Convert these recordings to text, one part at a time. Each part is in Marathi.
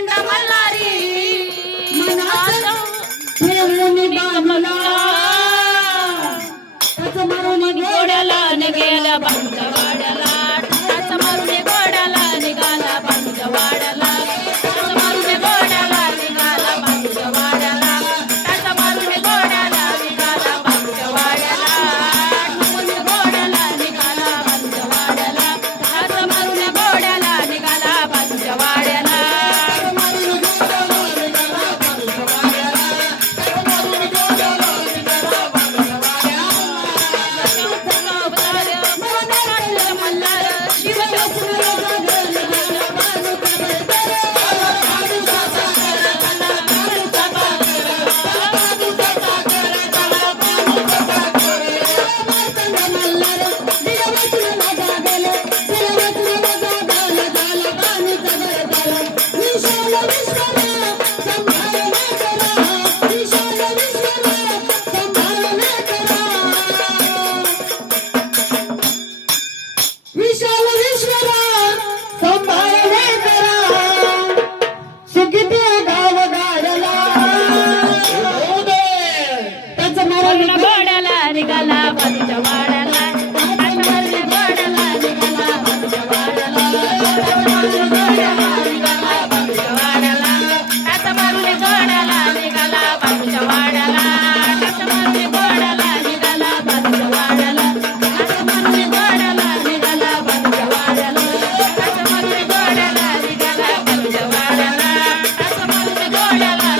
मार्तंड मल्हारी मनात ठेवून बांधला त्याच मारून घोड्याला निघाला पंचवाड्याला टाच मारून घोड्याला निघाला पंचवाड्याला टाच मारून घोड्याला निघाला पंचवाड्याला टाच मारून घोड्याला निघाला पंचवाड्याला मारून घोड्याला निघाला पंचवाड्याला टाच मारून घोड्याला निघाला पंचवाड्याला घोड्याला निघाला पंचवाड्याला टाच मारून घोड्याला निघाला पंचवाड्याला निघाला पंचवाड्याला टाच मारून घोड्याला निघाला पंचवाड्याला टाच मारून घोड्याला निघाला पंचवाड्याला टाच मारून घोड्याला निघाला पंचवाड्याला टाच मारून घोड्याला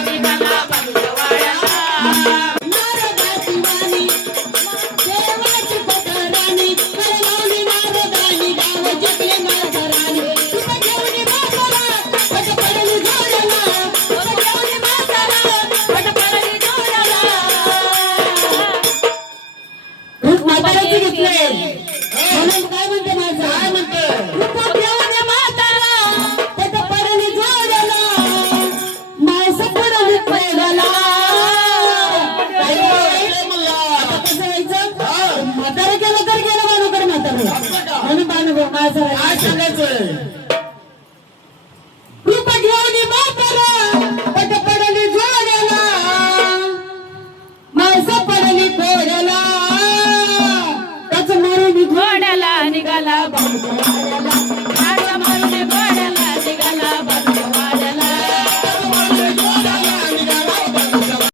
निघाला पंचवाड्याला टाच मारून घोड्याला निघाला पंचवाड्याला घोड्याला निघाला